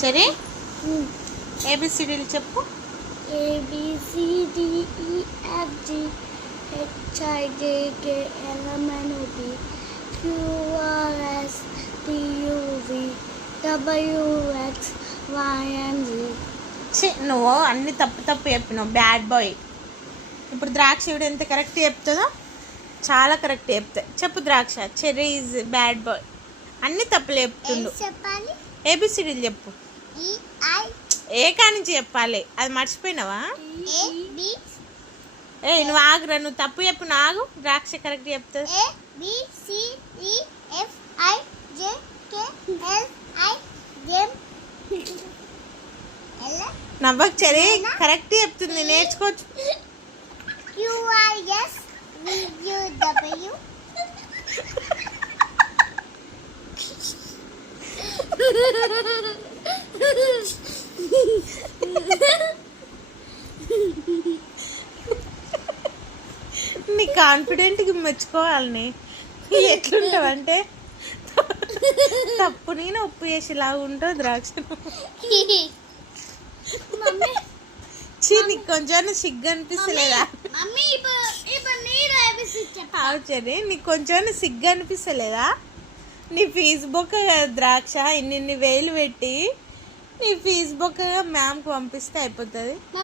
సరే ఏబిసిడీలు చెప్పు. నువ్వు అన్ని తప్పు చెప్పినావు, బ్యాడ్ బాయ్. ఇప్పుడు ద్రాక్ష ఇవిడ ఎంత కరెక్ట్ చెప్తుందో చాలా కరెక్ట్ చెప్తాయి. చెప్పు ద్రాక్ష. Cherry is bad boy. అన్ని తప్పులు చెప్తుండు. ఏబిసిడీలు చెప్పు. ఏ కానించి చెప్పాలి, అది మర్చిపోయినావా? నువ్వు ఆగురా, నువ్వు తప్పు చెప్పు. ఆగు, ద్రాక్ష కరెక్ట్ చెప్తుంది. నవ్వకు చెర్రీ కరెక్ట్ చెప్తుంది, నేర్చుకోవచ్చు. నీ కాన్ఫిడెంట్కి మెచ్చుకోవాలని. ఎట్లుంటావంటే తప్పు నేను ఉప్పు చేసేలాగా ఉంటావు ద్రాక్ష. నీకు కొంచెం సిగ్గు అనిపిస్తలేదా? అవుచని నీకు కొంచెం సిగ్గు అనిపిస్తలేదా? నీ ఫేస్బుక్ ద్రాక్ష ఇన్ని వేలు పెట్టి నీ ఫేస్బుక్ మ్యామ్కి పంపిస్తే అయిపోతుంది.